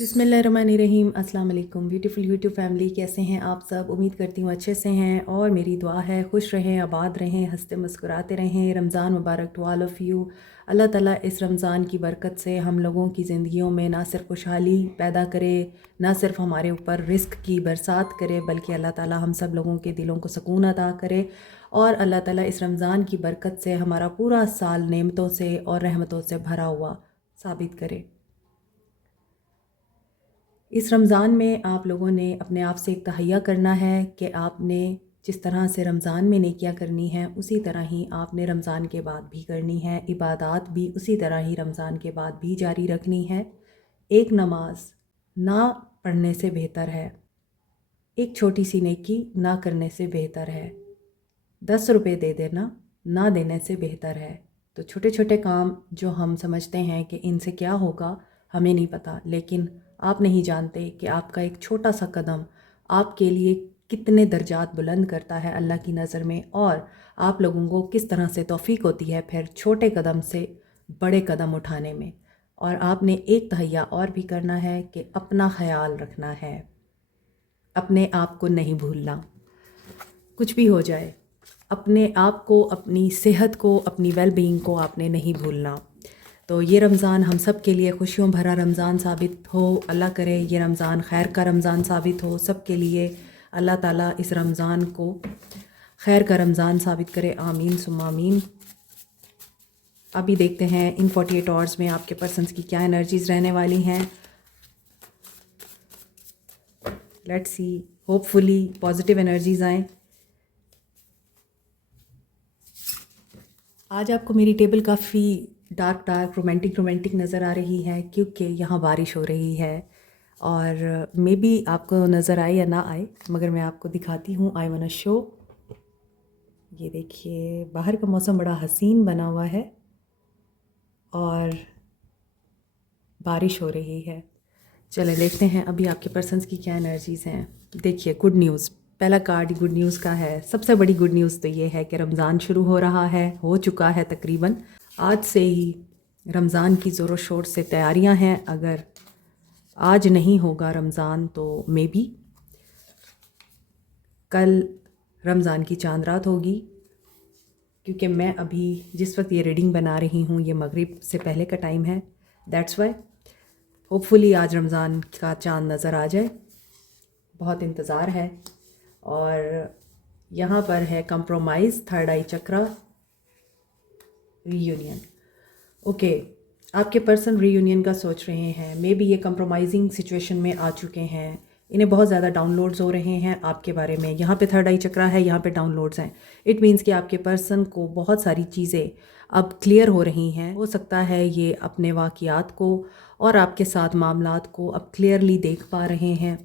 बिस्मिल्लाहिर्रहमानिर्रहीम। अस्सलाम वालेकुम ब्यूटीफुल यूट्यूब फैमिली, कैसे हैं आप सब? उम्मीद करती हूँ अच्छे से हैं और मेरी दुआ है खुश रहें, आबाद रहें, हंसते मुस्कुराते रहें। रमज़ान मुबारक टू ऑल ऑफ़ यू। अल्लाह ताला इस रमज़ान की बरकत से हम लोगों की ज़िंदगियों में ना सिर्फ खुशहाली पैदा करे, ना सिर्फ हमारे ऊपर रिस्क की बरसात करे, बल्कि अल्लाह ताला हम सब लोगों के दिलों को सुकून अता करे और अल्लाह ताला इस रमज़ान की बरकत से हमारा पूरा साल नेमतों से और रहमतों से भरा हुआ साबित करे। इस रमज़ान में आप लोगों ने अपने आप से एक तहैया करना है कि आपने जिस तरह से रमज़ान में नेकियां करनी है उसी तरह ही आपने रमज़ान के बाद भी करनी है। इबादत भी उसी तरह ही रमज़ान के बाद भी जारी रखनी है। एक नमाज ना पढ़ने से बेहतर है, एक छोटी सी नेकी ना करने से बेहतर है, 10 रुपये दे देना ना देने से बेहतर है। तो छोटे छोटे काम जो हम समझते हैं कि इनसे क्या होगा, हमें नहीं पता, लेकिन आप नहीं जानते कि आपका एक छोटा सा कदम आपके लिए कितने दर्जात बुलंद करता है अल्लाह की नज़र में, और आप लोगों को किस तरह से तौफीक होती है फिर छोटे कदम से बड़े कदम उठाने में। और आपने एक तहैया और भी करना है कि अपना ख्याल रखना है, अपने आप को नहीं भूलना। कुछ भी हो जाए, अपने आप को, अपनी सेहत को, अपनी वेलबींग को आपने नहीं भूलना। तो ये रमज़ान हम सब के लिए खुशियों भरा रमज़ान साबित हो। अल्लाह करे ये रमज़ान खैर का रमज़ान साबित हो सब के लिए। अल्लाह ताला इस रमज़ान को खैर का रमज़ान साबित करे, आमीन सुम्मा आमीन। अभी देखते हैं इन 48 आवर्स में आपके पर्सन्स की क्या एनर्जीज़ रहने वाली हैं। Let's see, hopefully positive energies आएँ। आज आपको मेरी टेबल काफ़ी डार्क डार्क रोमांटिक नज़र आ रही है क्योंकि यहाँ बारिश हो रही है। और मे बी आपको नज़र आए या ना आए, मगर मैं आपको दिखाती हूँ। I want to show. ये देखिए, बाहर का मौसम बड़ा हसीन बना हुआ है और बारिश हो रही है। चले देखते हैं अभी आपके पर्सन्स की क्या एनर्जीज़ हैं। देखिए, गुड न्यूज़, पहला कार्ड गुड न्यूज़ का है। सबसे बड़ी गुड न्यूज़ तो ये है कि रमज़ान शुरू हो रहा है, हो चुका है तकरीबन। आज से ही रमज़ान की ज़ोरों शोर से तैयारियां हैं। अगर आज नहीं होगा रमज़ान तो मे बी कल रमज़ान की चांद रात होगी, क्योंकि मैं अभी जिस वक्त ये रीडिंग बना रही हूँ ये मगरिब से पहले का टाइम है। दैट्स वाई होपफुली आज रमज़ान का चांद नज़र आ जाए। बहुत इंतज़ार है। और यहाँ पर है कंप्रोमाइज़, थर्ड आई चक्रा, रीयूनियन। ओके, आपके पर्सन रीयूनियन का सोच रहे हैं। मे बी ये कंप्रोमाइजिंग सिचुएशन में आ चुके हैं। इन्हें बहुत ज़्यादा डाउनलोड्स हो रहे हैं आपके बारे में। यहाँ पे थर्ड आई चक्रा है, यहाँ पे डाउनलोड्स हैं। इट मीन्स कि आपके पर्सन को बहुत सारी चीज़ें अब क्लियर हो रही हैं। हो सकता है ये अपने वाक़ियात को और आपके साथ मामलात को अब क्लियरली देख पा रहे हैं,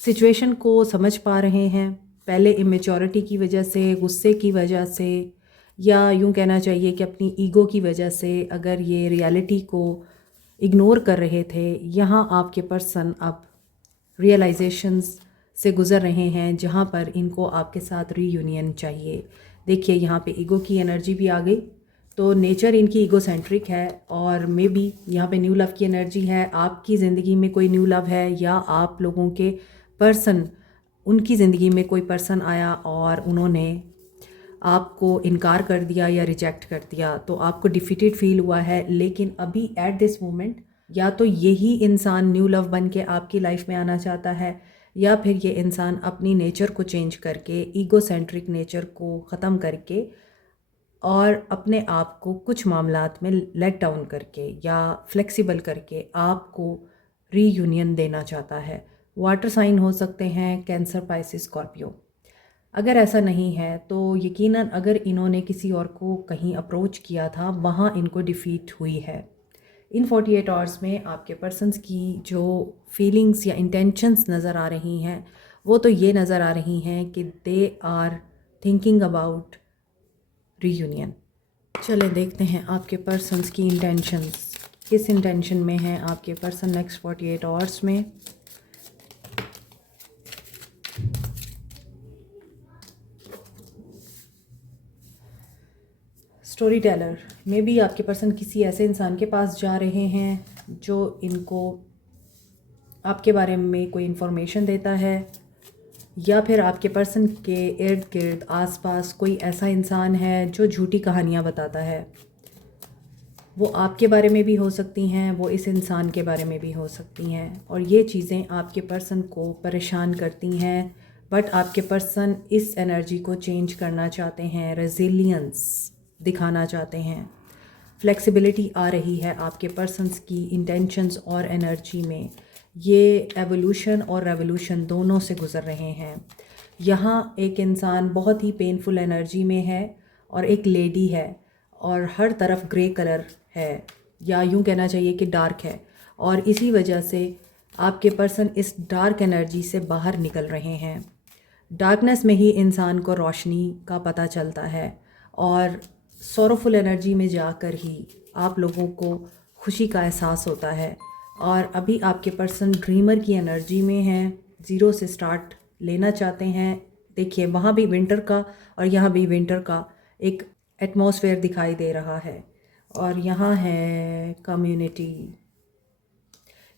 सिचुएशन को समझ पा रहे हैं। पहले इमेच्योरिटी की वजह से, गुस्से की वजह से, या यूँ कहना चाहिए कि अपनी ईगो की वजह से अगर ये रियलिटी को इग्नोर कर रहे थे, यहाँ आपके पर्सन अब रियलाइजेशंस से गुज़र रहे हैं जहाँ पर इनको आपके साथ रीयूनियन चाहिए। देखिए, यहाँ पे ईगो की एनर्जी भी आ गई, तो नेचर इनकी ईगो सेंट्रिक है और मे बी यहाँ पे न्यू लव की एनर्जी है। आपकी ज़िंदगी में कोई न्यू लव है या आप लोगों के पर्सन, उनकी ज़िंदगी में कोई पर्सन आया और उन्होंने आपको इनकार कर दिया या रिजेक्ट कर दिया, तो आपको डिफीटेड फील हुआ है। लेकिन अभी एट दिस मोमेंट या तो यही इंसान न्यू लव बन के आपकी लाइफ में आना चाहता है, या फिर ये इंसान अपनी नेचर को चेंज करके, ईगो सेंट्रिक नेचर को ख़त्म करके और अपने आप को कुछ मामलात में लेट डाउन करके या फ्लेक्सिबल करके आपको रीयूनियन देना चाहता है। वाटर साइन हो सकते हैं, कैंसर, पाइसिस, स्कॉर्पियो। अगर ऐसा नहीं है तो यकीनन अगर इन्होंने किसी और को कहीं अप्रोच किया था, वहाँ इनको डिफ़ीट हुई है। इन 48 आवर्स में आपके पर्सन्स की जो फीलिंग्स या इंटेंशंस नज़र आ रही हैं वो तो ये नज़र आ रही हैं कि they are thinking about reunion. चले देखते हैं आपके पर्सन्स की इंटेंशंस, किस इंटेंशन में हैं आपके पर्सन नेक्स्ट 48 आवर्स में। स्टोरी टेलर, मे बी आपके पर्सन किसी ऐसे इंसान के पास जा रहे हैं जो इनको आपके बारे में कोई इन्फॉर्मेशन देता है, या फिर आपके पर्सन के इर्द गिर्द आसपास कोई ऐसा इंसान है जो झूठी कहानियाँ बताता है। वो आपके बारे में भी हो सकती हैं, वो इस इंसान के बारे में भी हो सकती हैं, और ये चीज़ें आपके पर्सन को परेशान करती हैं। बट आपके पर्सन इस एनर्जी को चेंज करना चाहते हैं, रेजिलियंस दिखाना चाहते हैं, फ्लेक्सिबिलिटी आ रही है आपके पर्सन्स की इंटेंशंस और एनर्जी में। ये एवोल्यूशन और रेवोल्यूशन दोनों से गुज़र रहे हैं। यहाँ एक इंसान बहुत ही पेनफुल एनर्जी में है और एक लेडी है, और हर तरफ ग्रे कलर है, या यूँ कहना चाहिए कि डार्क है, और इसी वजह से आपके पर्सन इस डार्क एनर्जी से बाहर निकल रहे हैं। डार्कनेस में ही इंसान को रोशनी का पता चलता है, और सोरोफुल एनर्जी में जाकर ही आप लोगों को खुशी का एहसास होता है। और अभी आपके पर्सन ड्रीमर की एनर्जी में हैं, ज़ीरो से स्टार्ट लेना चाहते हैं। देखिए, वहाँ भी विंटर का और यहाँ भी विंटर का एक एटमॉस्फेयर दिखाई दे रहा है। और यहाँ है कम्युनिटी।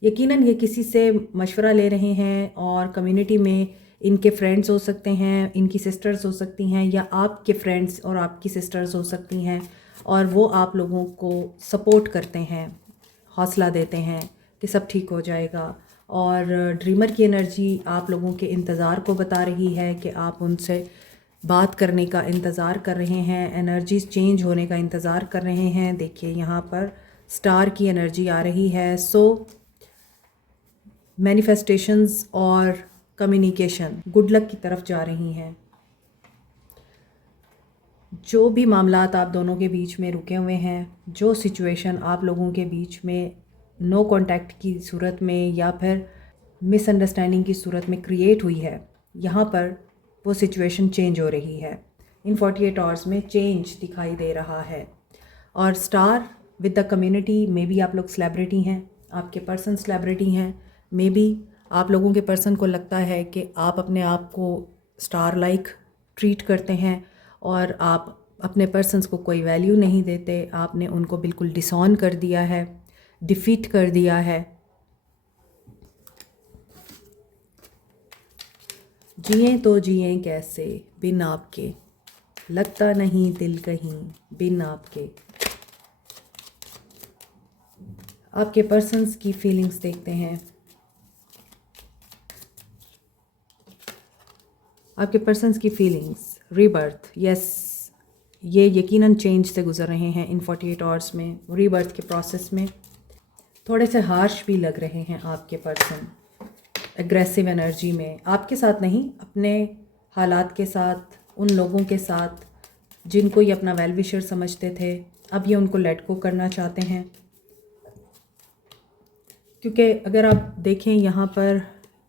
यकीनन ये किसी से मशवरा ले रहे हैं, और कम्युनिटी में इनके फ्रेंड्स हो सकते हैं, इनकी सिस्टर्स हो सकती हैं, या आपके फ्रेंड्स और आपकी सिस्टर्स हो सकती हैं, और वो आप लोगों को सपोर्ट करते हैं, हौसला देते हैं कि सब ठीक हो जाएगा। और ड्रीमर की एनर्जी आप लोगों के इंतज़ार को बता रही है कि आप उनसे बात करने का इंतज़ार कर रहे हैं, एनर्जीज चेंज होने का इंतज़ार कर रहे हैं। देखिए, यहाँ पर स्टार की एनर्जी आ रही है। सो मैनिफेस्टेशंस और कम्युनिकेशन गुड लक की तरफ जा रही हैं। जो भी मामलात आप दोनों के बीच में रुके हुए हैं, जो सिचुएशन आप लोगों के बीच में नो कांटेक्ट की सूरत में या फिर मिसअंडरस्टैंडिंग की सूरत में क्रिएट हुई है, यहाँ पर वो सिचुएशन चेंज हो रही है। इन 48 आवर्स में चेंज दिखाई दे रहा है। और star with the community, may be आप लोग सेलिब्रिटी हैं, आपके पर्सन सेलिब्रिटी हैं, मे बी आप लोगों के पर्सन को लगता है कि आप अपने आप को स्टार लाइक ट्रीट करते हैं, और आप अपने पर्सन्स को कोई वैल्यू नहीं देते। आपने उनको बिल्कुल डिसऑन कर दिया है, डिफीट कर दिया है। जिए तो जिए कैसे बिन आपके, लगता नहीं दिल कहीं बिन आपके। आपके पर्सन्स की फीलिंग्स देखते हैं। आपके पर्सन्स की फीलिंग्स, रीबर्थ, यस, ये यकीनन चेंज से गुजर रहे हैं इन 48 आवर्स में। रीबर्थ के प्रोसेस में थोड़े से हार्श भी लग रहे हैं आपके पर्सन, एग्रेसिव एनर्जी में, आपके साथ नहीं, अपने हालात के साथ, उन लोगों के साथ जिनको ये अपना वेल विशर समझते थे। अब ये उनको लेट गो करना चाहते हैं, क्योंकि अगर आप देखें यहाँ पर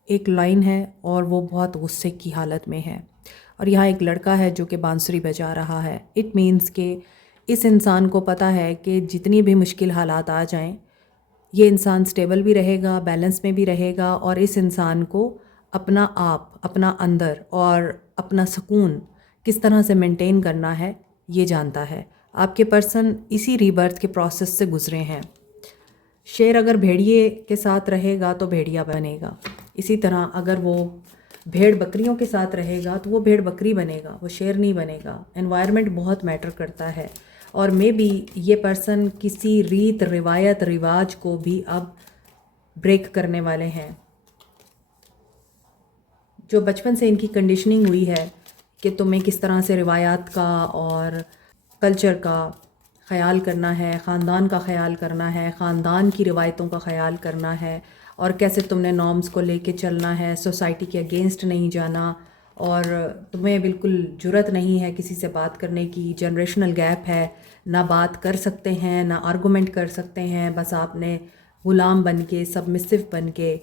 एक लाइन है और वो बहुत गुस्से की हालत में है, और यहाँ एक लड़का है जो कि बांसुरी बजा रहा है। इट मीन्स कि इस इंसान को पता है कि जितनी भी मुश्किल हालात आ जाएं, ये इंसान स्टेबल भी रहेगा, बैलेंस में भी रहेगा, और इस इंसान को अपना आप, अपना अंदर और अपना सुकून किस तरह से मेंटेन करना है ये जानता है। आपके पर्सन इसी रीबर्थ के प्रोसेस से गुजरे हैं। शेर अगर भेड़िए के साथ रहेगा तो भेड़िया बनेगा, इसी तरह अगर वो भेड़ बकरियों के साथ रहेगा तो वो भेड़ बकरी बनेगा, वो शेर नहीं बनेगा। एनवायरनमेंट बहुत मैटर करता है, और मे बी ये पर्सन किसी रीत रिवायत रिवाज को भी अब ब्रेक करने वाले हैं, जो बचपन से इनकी कंडीशनिंग हुई है कि तुम्हें किस तरह से रिवायात का और कल्चर का ख्याल करना है, ख़ानदान का ख्याल करना है, ख़ानदान की रिवायतों का ख्याल करना है, और कैसे तुमने नॉर्म्स को लेके चलना है, सोसाइटी के अगेंस्ट नहीं जाना, और तुम्हें बिल्कुल जुर्रत नहीं है किसी से बात करने की। जनरेशनल गैप है, ना बात कर सकते हैं, ना आर्गूमेंट कर सकते हैं, बस आपने ग़ुलाम बन के, सबमिसिव बन के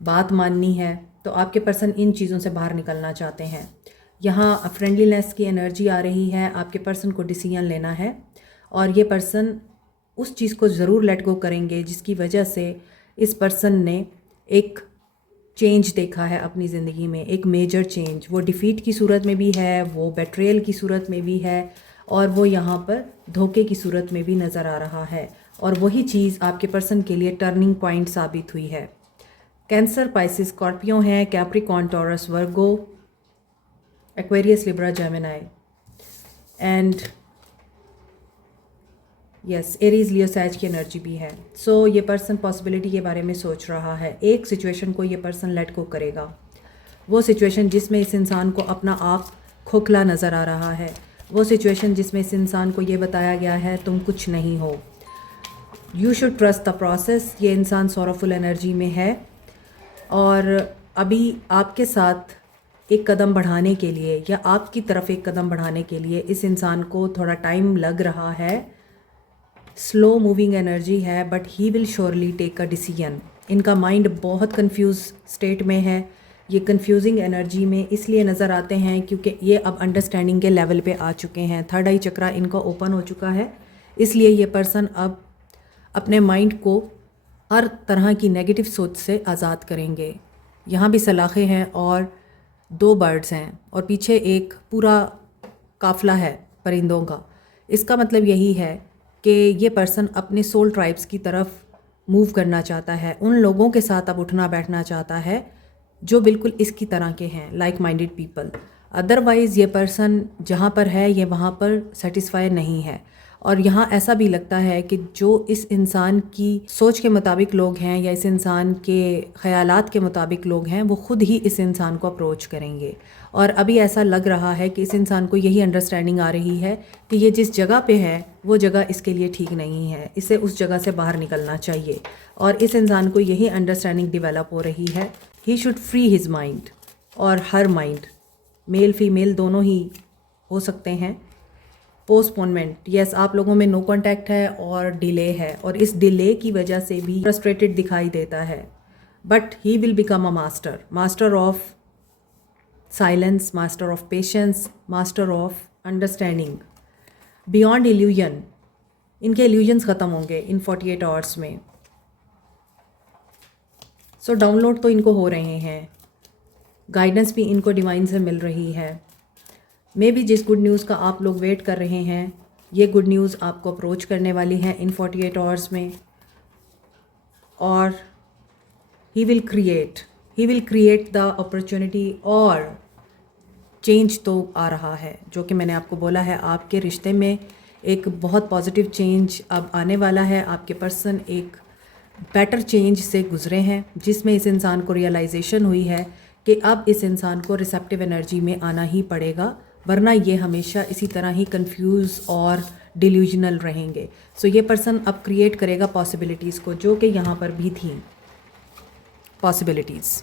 बात माननी है। तो आपके पर्सन इन चीज़ों से बाहर निकलना चाहते हैं। यहाँ फ्रेंडलीनेस की एनर्जी आ रही है, आपके पर्सन को डिसीजन लेना है, और ये पर्सन उस चीज़ को ज़रूर लेट गो करेंगे जिसकी वजह से इस पर्सन ने एक चेंज देखा है अपनी ज़िंदगी में, एक मेजर चेंज। वो डिफ़ीट की सूरत में भी है, वो बेट्रेयल की सूरत में भी है, और वो यहाँ पर धोखे की सूरत में भी नज़र आ रहा है। और वही चीज़ आपके पर्सन के लिए टर्निंग पॉइंट साबित हुई है। कैंसर, पाइसिस, स्कॉर्पियो हैं, Capricorn, Taurus, Virgo, Aquarius, Libra, Gemini and yes Aries, Leo, Sag की एनर्जी भी है। सो ये पर्सन पॉसिबिलिटी के बारे में सोच रहा है। एक सिचुएशन को ये पर्सन लेट गो करेगा, वो सिचुएशन जिसमें इस इंसान को अपना आप खोखला नज़र आ रहा है, वो सिचुएशन जिसमें इस इंसान को ये बताया गया है तुम कुछ नहीं हो। You should trust the process. ये इंसान सॉरोफुल एनर्जी में है और अभी आपके साथ एक कदम बढ़ाने के लिए या आपकी तरफ एक कदम बढ़ाने के लिए इस इंसान को थोड़ा टाइम लग रहा है। स्लो मूविंग एनर्जी है but he will surely take a decision. इनका माइंड बहुत कंफ्यूज स्टेट में है। ये कंफ्यूजिंग एनर्जी में इसलिए नज़र आते हैं क्योंकि ये अब अंडरस्टैंडिंग के लेवल पे आ चुके हैं। थर्ड आई चक्रा इनका ओपन हो चुका है, इसलिए ये पर्सन अब अपने माइंड को हर तरह की नेगेटिव सोच से आज़ाद करेंगे। यहाँ भी सलाखें हैं और 2 बर्ड्स हैं और पीछे एक पूरा काफ़िला है परिंदों का। इसका मतलब यही है कि ये पर्सन अपने सोल ट्राइब्स की तरफ मूव करना चाहता है, उन लोगों के साथ अब उठना बैठना चाहता है जो बिल्कुल इसकी तरह के हैं, लाइक माइंडेड पीपल। अदरवाइज़ ये पर्सन जहाँ पर है ये वहाँ पर सेटिस्फाई नहीं है और यहाँ ऐसा भी लगता है कि जो इस इंसान की सोच के मुताबिक लोग हैं या इस इंसान के ख़यालात के मुताबिक लोग हैं वो ख़ुद ही इस इंसान को अप्रोच करेंगे। और अभी ऐसा लग रहा है कि इस इंसान को यही अंडरस्टैंडिंग आ रही है कि ये जिस जगह पे है वो जगह इसके लिए ठीक नहीं है, इसे उस जगह से बाहर निकलना चाहिए। और इस इंसान को यही अंडरस्टैंडिंग डिवेलप हो रही है। He should free his mind और हर माइंड, मेल फीमेल दोनों ही हो सकते हैं। पोस्टपोनमेंट, यस आप लोगों में नो कांटेक्ट है और डिले है और इस डिले की वजह से भी फ्रस्ट्रेटेड दिखाई देता है। But he will become a master, master of silence, master of patience, master of understanding. Beyond illusion, इनके इल्यूजन्स ख़त्म होंगे इन 48 आवर्स में। सो डाउनलोड तो इनको हो रहे हैं, गाइडेंस भी इनको डिवाइन से मिल रही है। मे बी जिस गुड न्यूज़ का आप लोग वेट कर रहे हैं ये गुड न्यूज़ आपको अप्रोच करने वाली है इन 48 आवर्स में। और he will create the opportunity और चेंज तो आ रहा है, जो कि मैंने आपको बोला है आपके रिश्ते में एक बहुत पॉजिटिव चेंज अब आने वाला है। आपके पर्सन एक बेटर चेंज से गुजरे हैं जिसमें इस इंसान को रियलाइजेशन हुई है कि अब इस इंसान को रिसेप्टिव एनर्जी में आना ही पड़ेगा, वरना ये हमेशा इसी तरह ही कंफ्यूज और डिल्यूजनल रहेंगे। सो ये पर्सन अब क्रिएट करेगा पॉसिबिलिटीज़ को, जो कि यहाँ पर भी थी पॉसिबिलिटीज़।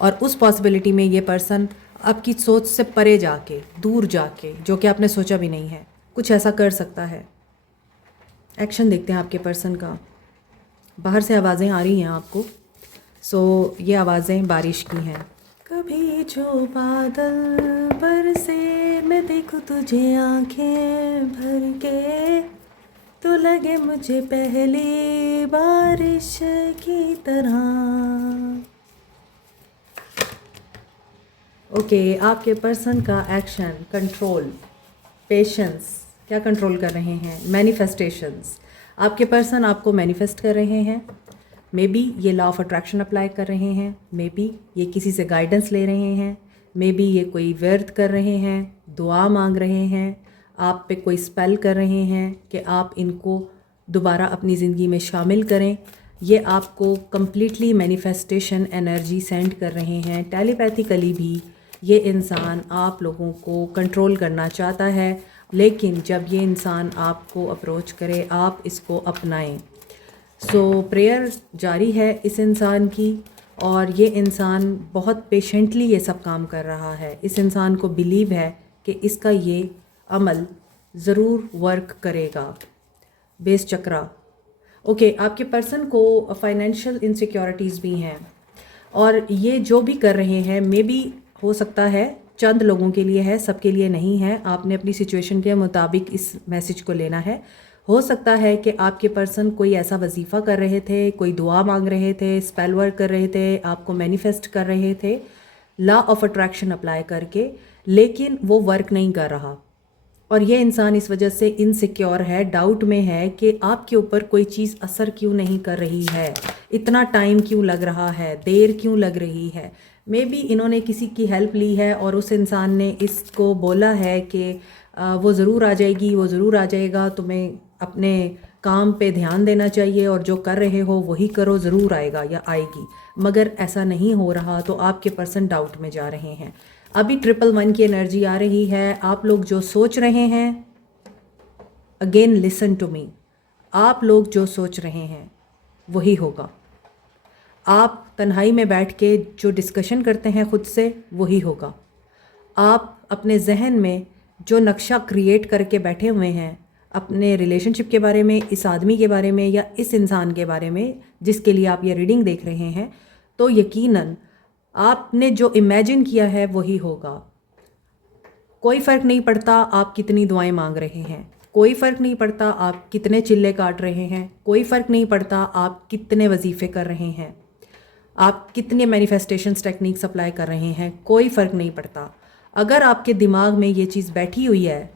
और उस पॉसिबिलिटी में ये पर्सन आपकी सोच से परे जाके, दूर जाके, जो कि आपने सोचा भी नहीं है, कुछ ऐसा कर सकता है। एक्शन देखते हैं आपके पर्सन का। बाहर से आवाज़ें आ रही हैं आपको। सो ये आवाज़ें बारिश की हैं। कभी जो बादल बरसे मैं देखूं तुझे आंखें भर के, तो लगे मुझे पहली बारिश की तरह। ओके, आपके पर्सन का एक्शन, कंट्रोल, पेशेंस, क्या कंट्रोल कर रहे हैं? मैनिफेस्टेशंस। आपके पर्सन आपको मैनिफेस्ट कर रहे हैं। मे बी ये लॉ ऑफ अट्रैक्शन अप्लाई कर रहे हैं, मे बी ये किसी से गाइडेंस ले रहे हैं, मे बी ये कोई व्यर्थ कर रहे हैं, दुआ मांग रहे हैं, आप पे कोई स्पेल कर रहे हैं कि आप इनको दोबारा अपनी ज़िंदगी में शामिल करें। ये आपको कम्प्लीटली मैनिफेस्टेशन एनर्जी सेंड कर रहे हैं। टेलीपैथिकली भी ये इंसान आप लोगों को कंट्रोल करना चाहता है, लेकिन जब ये इंसान आपको अप्रोच करे आप इसको अपनाएं। सो प्रेयर जारी है इस इंसान की और ये इंसान बहुत पेशेंटली ये सब काम कर रहा है। इस इंसान को बिलीव है कि इसका ये अमल ज़रूर वर्क करेगा। बेस चक्रा। ओके, आपके पर्सन को फाइनेंशियल इनसिक्योरिटीज़ भी हैं और ये जो भी कर रहे हैं मे बी हो सकता है चंद लोगों के लिए है, सबके लिए नहीं है। आपने अपनी सिचुएशन के मुताबिक इस मैसेज को लेना है। हो सकता है कि आपके पर्सन कोई ऐसा वजीफ़ा कर रहे थे, कोई दुआ मांग रहे थे, स्पेल वर्क कर रहे थे, आपको मैनिफेस्ट कर रहे थे लॉ ऑफ अट्रैक्शन अप्लाई करके, लेकिन वो वर्क नहीं कर रहा और ये इंसान इस वजह से इनसिक्योर है, डाउट में है कि आपके ऊपर कोई चीज़ असर क्यों नहीं कर रही है, इतना टाइम क्यों लग रहा है, देर क्यों लग रही है। मे बी इन्होंने किसी की हेल्प ली है और उस इंसान ने इसको बोला है कि वो ज़रूर आ जाएगी, वो ज़रूर आ जाएगा, तुम्हें अपने काम पे ध्यान देना चाहिए और जो कर रहे हो वही करो, ज़रूर आएगा या आएगी। मगर ऐसा नहीं हो रहा, तो आपके पर्सन डाउट में जा रहे हैं। अभी 111 की एनर्जी आ रही है। आप लोग जो सोच रहे हैं, अगेन लिसन टू मी, आप लोग जो सोच रहे हैं वही होगा। आप तन्हाई में बैठ के जो डिस्कशन करते हैं खुद से, वही होगा। आप अपने जहन में जो नक्शा क्रिएट करके बैठे हुए हैं अपने रिलेशनशिप के बारे में, इस आदमी के बारे में या इस इंसान के बारे में जिसके लिए आप ये रीडिंग देख रहे हैं, तो यकीनन आपने जो इमेजिन किया है वही होगा। कोई फ़र्क नहीं पड़ता आप कितनी दुआएं मांग रहे हैं, कोई फ़र्क नहीं पड़ता आप कितने चिल्ले काट रहे हैं, कोई फ़र्क नहीं पड़ता आप कितने वजीफ़े कर रहे हैं, आप कितने मैनिफेस्टेशंस टेक्निक्स अप्लाई कर रहे हैं, कोई फ़र्क नहीं पड़ता। अगर आपके दिमाग में ये चीज़ बैठी हुई है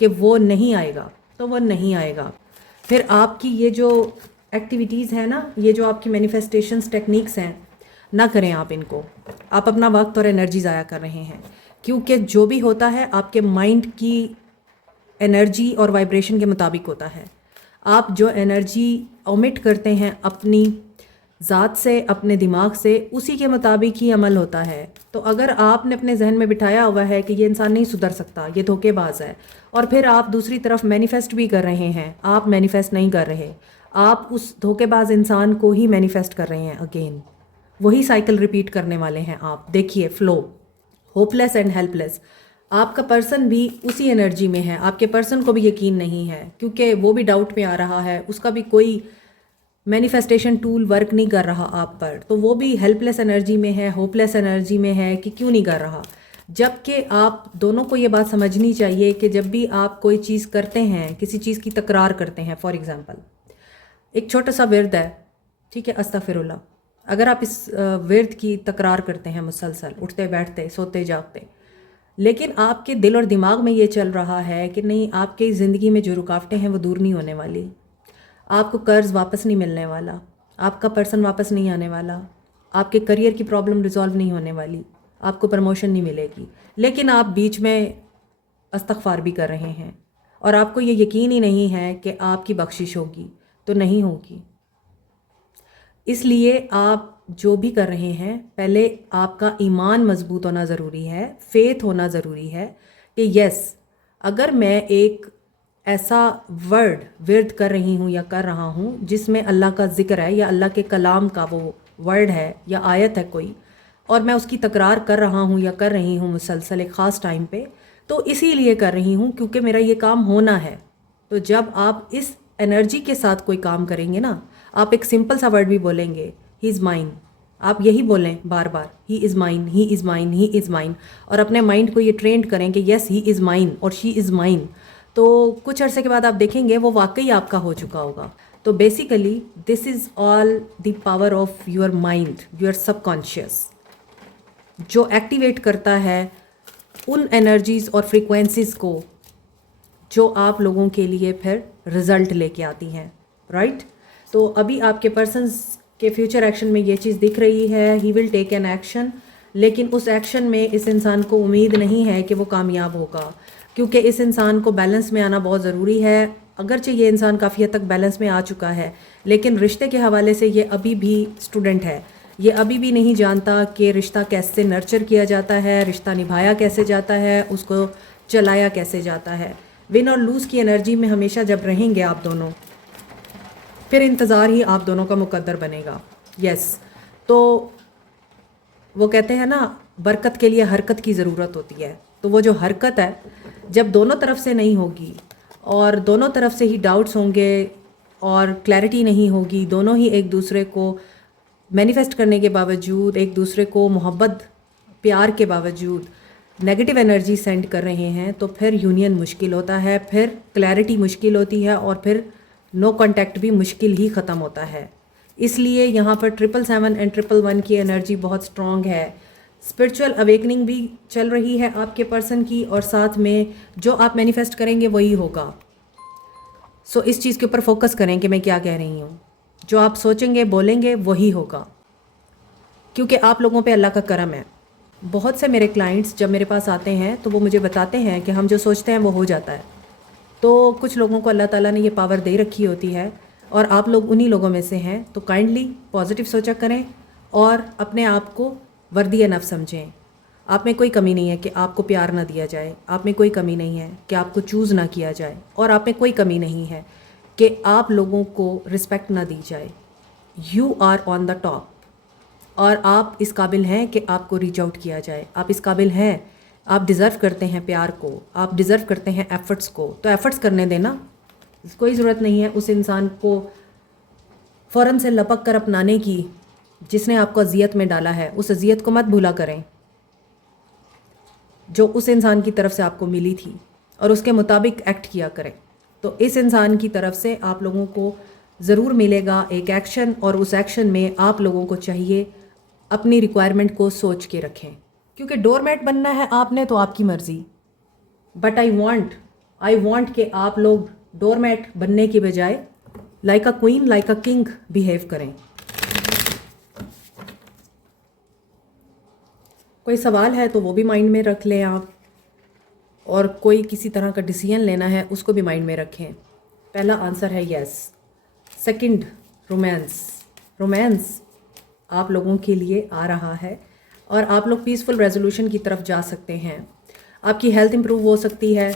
कि वो नहीं आएगा, तो वो नहीं आएगा। फिर आपकी ये जो एक्टिविटीज़ है ना, ये जो आपकी मैनिफेस्टेशंस टेक्निक्स हैं, ना करें आप इनको। आप अपना वक्त और एनर्जी ज़ाया कर रहे हैं, क्योंकि जो भी होता है आपके माइंड की एनर्जी और वाइब्रेशन के मुताबिक होता है। आप जो एनर्जी ओमिट करते हैं अपनी ज़ात से, अपने दिमाग से, उसी के मुताबिक ही अमल होता है। तो अगर आपने अपने जहन में बिठाया हुआ है कि ये इंसान नहीं सुधर सकता, ये धोखेबाज है, और फिर आप दूसरी तरफ मैनिफेस्ट भी कर रहे हैं, आप मैनिफेस्ट नहीं कर रहे, आप उस धोखेबाज इंसान को ही मैनिफेस्ट कर रहे हैं। अगेन वही साइकिल रिपीट करने वाले हैं आप। देखिए फ्लो, होपलेस एंड हेल्पलेस। आपका पर्सन भी उसी एनर्जी में है, आपके पर्सन को भी यकीन नहीं है क्योंकि वो भी डाउट में आ रहा है, उसका भी कोई मैनिफेस्टेशन टूल वर्क नहीं कर रहा आप पर, तो वो भी हेल्पलेस एनर्जी में है, होपलेस एनर्जी में है कि क्यों नहीं कर रहा। जबकि आप दोनों को ये बात समझनी चाहिए कि जब भी आप कोई चीज़ करते हैं, किसी चीज़ की तकरार करते हैं, फॉर एग्ज़ाम्पल एक छोटा सा विर्द है, ठीक है, अस्तगफिरुल्लाह, अगर आप इस विर्द की तकरार करते हैं मुसलसल, उठते बैठते, सोते जागते, लेकिन आपके दिल और दिमाग में ये चल रहा है कि नहीं, आपकी ज़िंदगी में जो रुकावटें हैं वो दूर नहीं होने वाली, आपको कर्ज़ वापस नहीं मिलने वाला, आपका पर्सन वापस नहीं आने वाला, आपके करियर की प्रॉब्लम रिजॉल्व नहीं होने वाली, आपको प्रमोशन नहीं मिलेगी, लेकिन आप बीच में इस्तग़फ़ार भी कर रहे हैं और आपको ये यकीन ही नहीं है कि आपकी बख्शिश होगी, तो नहीं होगी। इसलिए आप जो भी कर रहे हैं, पहले आपका ईमान मजबूत होना ज़रूरी है, फेथ होना ज़रूरी है कि यस, अगर मैं एक ऐसा विर्द कर रही हूँ या कर रहा हूँ जिसमें अल्लाह का ज़िक्र है या अल्लाह के कलाम का वो वर्ड है या आयत है कोई, और मैं उसकी तकरार कर रहा हूँ या कर रही हूँ मुसलसल एक ख़ास टाइम पे, तो इसीलिए कर रही हूँ क्योंकि मेरा ये काम होना है। तो जब आप इस एनर्जी के साथ कोई काम करेंगे ना, आप एक सिंपल सा वर्ड भी बोलेंगे, ही इज़ माइन, आप यही बोलें बार बार, he is mine, he is mine, he is mine, और अपने माइंड को ये ट्रेंड करें कि यस ही इज़ माइन और शी इज़ माइन। तो कुछ अरसे के बाद आप देखेंगे वो वाकई आपका हो चुका होगा। तो basically this is all the power of your mind, your subconscious, जो एक्टिवेट करता है उन एनर्जीज़ और फ्रीक्वेंसीज़ को जो आप लोगों के लिए फिर रिज़ल्ट लेके आती हैं, राइट। तो अभी आपके पर्सन्स के फ्यूचर एक्शन में ये चीज़ दिख रही है, he will take an action, लेकिन उस एक्शन में इस इंसान को उम्मीद नहीं है कि वो कामयाब होगा, क्योंकि इस इंसान को बैलेंस में आना बहुत ज़रूरी है। अगरचे ये इंसान काफ़ी हद तक बैलेंस में आ चुका है, लेकिन रिश्ते के हवाले से ये अभी भी स्टूडेंट है, ये अभी भी नहीं जानता कि रिश्ता कैसे नर्चर किया जाता है, रिश्ता निभाया कैसे जाता है, उसको चलाया कैसे जाता है। विन और लूज़ की एनर्जी में हमेशा जब रहेंगे आप दोनों, फिर इंतज़ार ही आप दोनों का मुकद्दर बनेगा। यस, तो वो कहते हैं ना, बरकत के लिए हरकत की ज़रूरत होती है। तो वो जो हरकत है, जब दोनों तरफ से नहीं होगी और दोनों तरफ से ही डाउट्स होंगे और क्लैरिटी नहीं होगी, दोनों ही एक दूसरे को मैनिफेस्ट करने के बावजूद, एक दूसरे को मोहब्बत प्यार के बावजूद नेगेटिव एनर्जी सेंड कर रहे हैं, तो फिर यूनियन मुश्किल होता है, फिर क्लैरिटी मुश्किल होती है और फिर नो कांटेक्ट भी मुश्किल ही ख़त्म होता है। इसलिए यहाँ पर 777 एंड 111 की एनर्जी बहुत स्ट्रॉन्ग है स्पिरिचुअल अवेकनिंग भी चल रही है आपके पर्सन की, और साथ में जो आप मैनिफेस्ट करेंगे वही होगा। सो इस चीज़ के ऊपर फोकस करें कि मैं क्या कह रही हूँ। जो आप सोचेंगे बोलेंगे वही होगा, क्योंकि आप लोगों पे अल्लाह का करम है। बहुत से मेरे क्लाइंट्स जब मेरे पास आते हैं तो वो मुझे बताते हैं कि हम जो सोचते हैं वो हो जाता है। तो कुछ लोगों को अल्लाह ताला ने ये पावर दे रखी होती है, और आप लोग उन्हीं लोगों में से हैं। तो काइंडली पॉजिटिव सोचा करें और अपने आप को वर्दी नफ़्स समझें। आप में कोई कमी नहीं है कि आपको प्यार ना दिया जाए, आप में कोई कमी नहीं है कि आपको चूज़ ना किया जाए, और आप में कोई कमी नहीं है कि आप लोगों को रिस्पेक्ट ना दी जाए। You are on the top, और आप इस काबिल हैं कि आपको रीच आउट किया जाए। आप इस काबिल हैं, आप डिज़र्व करते हैं प्यार को, आप डिज़र्व करते हैं एफ़र्ट्स को। तो एफ़र्ट्स करने देना, कोई ज़रूरत नहीं है उस इंसान को फ़ौरन से लपक कर अपनाने की जिसने आपको अजियत में डाला है। उस अजियत को मत भूला करें जो उस इंसान की तरफ से आपको मिली थी, और उसके मुताबिक एक्ट किया करें। तो इस इंसान की तरफ से आप लोगों को ज़रूर मिलेगा एक एक्शन, और उस एक्शन में आप लोगों को चाहिए अपनी रिक्वायरमेंट को सोच के रखें, क्योंकि डोरमैट बनना है आपने तो आपकी मर्ज़ी। बट आई वॉन्ट कि आप लोग डोरमैट बनने की बजाय like a queen, like a king behave करें। कोई सवाल है तो वो भी माइंड में रख लें आप, और कोई किसी तरह का डिसीजन लेना है उसको भी माइंड में रखें। पहला आंसर है यस। सेकंड, रोमांस आप लोगों के लिए आ रहा है, और आप लोग पीसफुल रेजोल्यूशन की तरफ जा सकते हैं। आपकी हेल्थ इंप्रूव हो सकती है,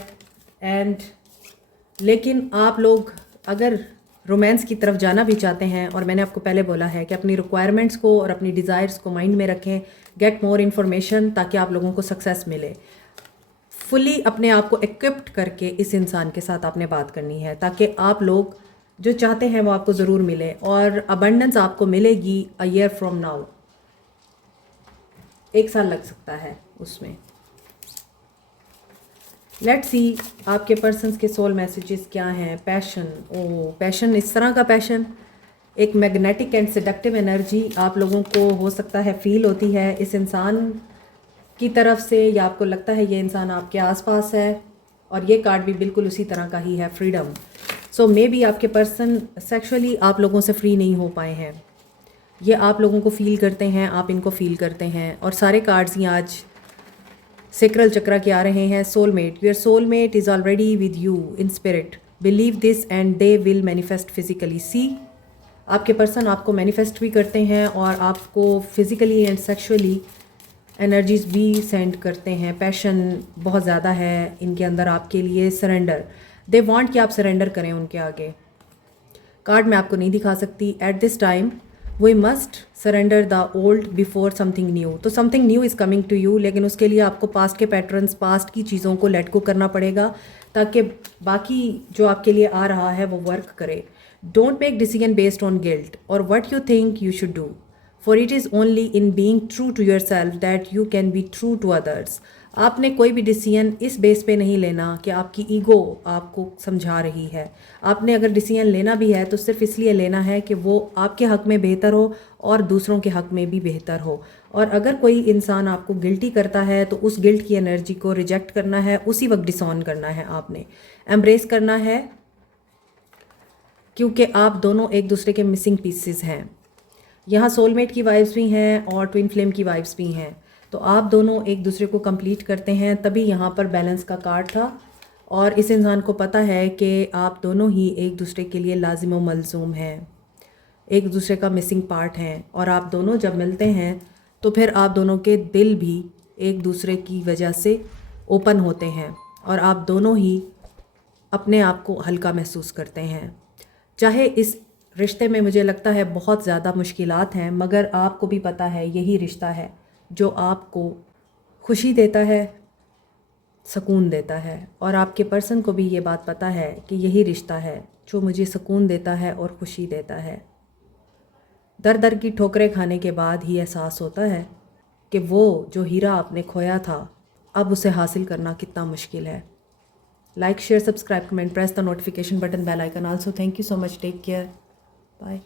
लेकिन आप लोग अगर रोमांस की तरफ जाना भी चाहते हैं, और मैंने आपको पहले बोला है कि अपनी रिक्वायरमेंट्स को और अपनी डिज़ायर्स को माइंड में रखें। गेट मोर इन्फॉर्मेशन, ताकि आप लोगों को सक्सेस मिले। फुली अपने आप को इक्विप्ड करके इस इंसान के साथ आपने बात करनी है, ताकि आप लोग जो चाहते हैं वो आपको ज़रूर मिले, और अबंडेंस आपको मिलेगी अ ईयर फ्रॉम नाउ। 1 साल लग सकता है उसमें। लेट्स सी आपके पर्सन्स के सोल मैसेजेस क्या हैं। पैशन, इस तरह का पैशन, एक मैग्नेटिक एंड सेडक्टिव एनर्जी आप लोगों को हो सकता है फील होती है इस इंसान की तरफ से, या आपको लगता है ये इंसान आपके आसपास है। और ये कार्ड भी बिल्कुल उसी तरह का ही है, फ्रीडम। सो मे बी आपके पर्सन सेक्सुअली आप लोगों से फ्री नहीं हो पाए हैं, ये आप लोगों को फील करते हैं, आप इनको फील करते हैं। और सारे कार्ड्स ही आज सेक्रल चक्रा के आ रहे हैं। Soulmate, your soulmate is already with you in spirit, believe this and they will manifest physically. See, आपके पर्सन आपको मैनिफेस्ट भी करते हैं, और आपको फिजिकली एंड सेक्सुअली एनर्जीज भी सेंड करते हैं। पैशन बहुत ज़्यादा है इनके अंदर आपके लिए। सरेंडर, दे वांट कि आप सरेंडर करें उनके आगे। कार्ड मैं आपको नहीं दिखा सकती। At this time we must surrender the old before something new. तो something new is coming to you, लेकिन उसके लिए आपको पास्ट के पैटर्न्स, पास्ट की चीज़ों को लेट गो करना पड़ेगा, ताकि बाकी जो आपके लिए आ रहा है वो वर्क करे। Don't make decision based on guilt और what you think you should do, for it is only in being true to yourself that you can be true to others. आपने कोई भी डिसीजन इस base पे नहीं लेना कि आपकी ईगो आपको समझा रही है। आपने अगर डिसीजन लेना भी है तो सिर्फ इसलिए लेना है कि वो आपके हक़ में बेहतर हो और दूसरों के हक़ में भी बेहतर हो। और अगर कोई इंसान आपको गिल्टी करता है तो उस गिल्ट की एनर्जी को रिजेक्ट करना है, उसी वक्त डिसऑन करना है, आपने एम्ब्रेस करना है, क्योंकि आप दोनों एक दूसरे के मिसिंग पीसेस हैं। यहाँ सोलमेट की वाइब्स भी हैं और ट्विन फ्लेम की वाइब्स भी हैं, तो आप दोनों एक दूसरे को कंप्लीट करते हैं। तभी यहाँ पर बैलेंस का कार्ड था, और इस इंसान को पता है कि आप दोनों ही एक दूसरे के लिए लाजिम व मलजूम हैं, एक दूसरे का मिसिंग पार्ट हैं। और आप दोनों जब मिलते हैं तो फिर आप दोनों के दिल भी एक दूसरे की वजह से ओपन होते हैं, और आप दोनों ही अपने आप को हल्का महसूस करते हैं। चाहे इस रिश्ते में मुझे लगता है बहुत ज़्यादा मुश्किलात हैं, मगर आपको भी पता है यही रिश्ता है जो आपको खुशी देता है, सुकून देता है। और आपके पर्सन को भी ये बात पता है कि यही रिश्ता है जो मुझे सुकून देता है और खुशी देता है। दर दर की ठोकरें खाने के बाद ही एहसास होता है कि वो जो हीरा आपने खोया था अब उसे हासिल करना कितना मुश्किल है। Like, share, subscribe, comment, press the notification button, bell icon. Also thank you so much, take care, bye.